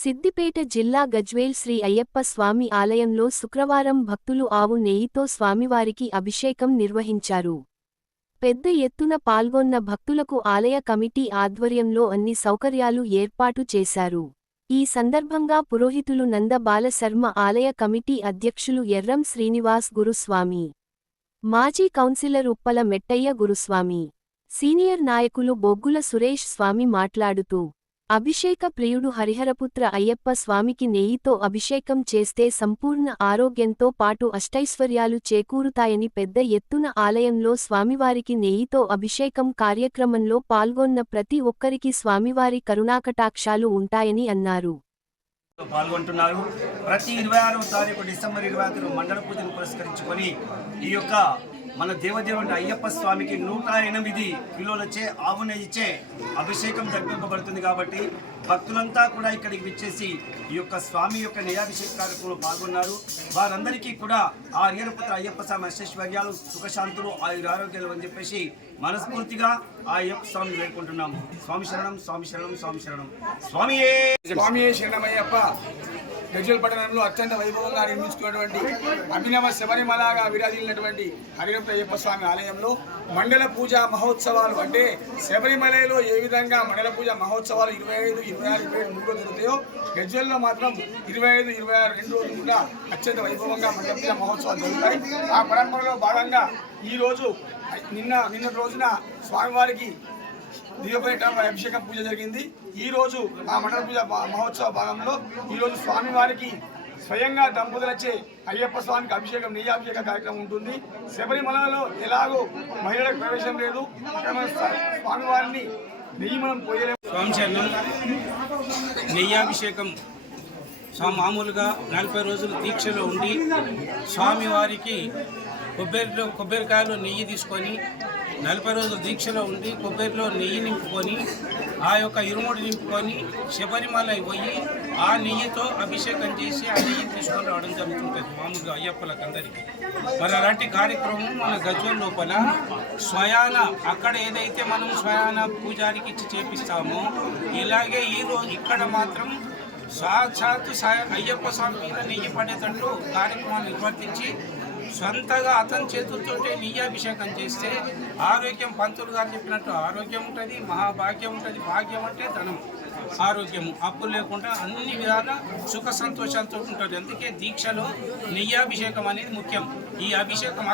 సిద్దిపేట జిల్లా గజ్వేల్ శ్రీ అయ్యప్ప స్వామి ఆలయంలో శుక్రవారం భక్తులు ఆవు నెయ్యితో స్వామివారికి అభిషేకం నిర్వహించారు. పెద్ద ఎత్తున పాల్గొన్న భక్తులకు ఆలయ కమిటీ ఆధ్వర్యంలో అన్ని సౌకర్యాలు ఏర్పాటు చేశారు. ఈ సందర్భంగా పురోహితులు నంద బాలశర్మ ఆలయ కమిటీ అధ్యక్షులు ఎర్రం శ్రీనివాస్ గురుస్వామి మాజీ కౌన్సిలర్ ఉప్పల మెట్టయ్య గురుస్వామి సీనియర్ నాయకులు బొగ్గుల సురేష్ స్వామి మాట్లాడుతూ అభిషేక ప్రియుడు హరిహరపుత్ర అయ్యప్ప స్వామికి నెయ్యితో అభిషేకం చేస్తే సంపూర్ణ ఆరోగ్యంతో పాటు అష్టైశ్వర్యాలు చేకూరుతాయని పెద్ద ఎత్తున ఆలయంలో స్వామివారికి నెయ్యితో అభిషేకం కార్యక్రమంలో పాల్గొన్న ప్రతి ఒక్కరికి స్వామివారి కరుణాకటాక్షాలు ఉంటాయని అన్నారు. పాల్గొంటున్నారు. ప్రతి ఇరవై ఆరవ తారీఖు డిసెంబర్ ఇరవై ఆరు మండల పూజను పురస్కరించుకొని ఈ యొక్క మన దేవదేవుని అయ్యప్ప స్వామికి నూట ఎనిమిది కిలోలచే ఆవు అభిషేకం జరిపింపబడుతుంది కాబట్టి భక్తులంతా కూడా ఇక్కడికి విచ్చేసి ఈ యొక్క స్వామి యొక్క నెయ్యాభిషేక కార్యక్రమంలో పాల్గొన్నారు. వారందరికీ కూడా ఆ అయ్యరపుత్ర అయ్యప్ప స్వామి అశేశ్వర్యాలు సుఖశాంతులు ఆయుర ఆరోగ్యాలు అని చెప్పేసి మనస్ఫూర్తిగా ఆ అయ్యప్ప స్వామిని వేడుకుంటున్నాము. స్వామి శరణం స్వామి శరణం స్వామి శరణం. స్వామియే! స్వామి శరణమయ్యప్ప! గజ్వల్ పట్టణంలో అత్యంత వైభవంగా నిర్మించుకున్నటువంటి అభినవ శబరిమలగా విరాజిల్లినటువంటి హరిరపుర అయ్యప్ప స్వామి ఆలయంలో మండల పూజ మహోత్సవాలు అంటే శబరిమలలో ఏ విధంగా మండల పూజ మహోత్సవాలు ఇరవై ఐదు ఇరవై ఆరు ఇరవై ఏడు మూడు జరుగుతాయో గజ్వల్లో మాత్రం ఇరవై ఐదు ఇరవై ఆరు రెండు రోజులు కూడా అత్యంత వైభవంగా మండల పూజ మహోత్సవాలు జరుగుతాయి. ఆ పరంపరలో భాగంగా ఈరోజు నిన్న నిన్న రోజున స్వామివారికి దివ్యపేట అభిషేకం పూజ జరిగింది. ఈ రోజు ఆ మండల పూజ మహోత్సవ భాగంలో ఈరోజు స్వామివారికి స్వయంగా దంపతులచ్చే అయ్యప్ప స్వామికి అభిషేకం నెయ్యాభిషేక కార్యక్రమం ఉంటుంది. శబరిమలలో ఎలాగో మహిళలకు ప్రవేశం లేదు. స్వామివారిని నెయ్యి మనం పోయలేము. స్వామి చరణం. నెయ్యాభిషేకం స్వా మామూలుగా నలభై రోజులు దీక్షలో ఉండి స్వామివారికి కొబ్బరి కొబ్బరికాయలు నెయ్యి తీసుకొని నలభై రోజులు దీక్షలో ఉండి కొబ్బరిలో నెయ్యి నింపుకొని ఆ యొక్క ఇరుముడు నింపుకొని శబరిమల పోయి ఆ నెయ్యితో అభిషేకం చేసి ఆ నెయ్యి తీసుకొని రావడం జరుగుతుంటుంది మామూలుగా అయ్యప్పలకు అందరికీ. మరి అలాంటి కార్యక్రమం మన గజ్వల్ లోపల స్వయాన అక్కడ ఏదైతే మనం స్వయాన పూజారికి ఇచ్చి చేపిస్తామో ఇలాగే ఈరోజు ఇక్కడ మాత్రం సాక్షాత్తు అయ్యప్ప స్వామి మీద నెయ్యి పడేటట్టు కార్యక్రమాన్ని నిర్వర్తించి సొంతగా అతని చేతులతోటే నెయ్యాభిషేకం చేస్తే ఆరోగ్యం పంతులు గారు చెప్పినట్టు ఆరోగ్యం ఉంటుంది మహాభాగ్యం ఉంటుంది భాగ్యం అంటే ధనం. ఆరోగ్యము అప్పు లేకుండా అన్ని విధాల సుఖ సంతోషాలతో ఉంటుంది. అందుకే దీక్షలో నెయ్యాభిషేకం అనేది ముఖ్యం. ఈ అభిషేకం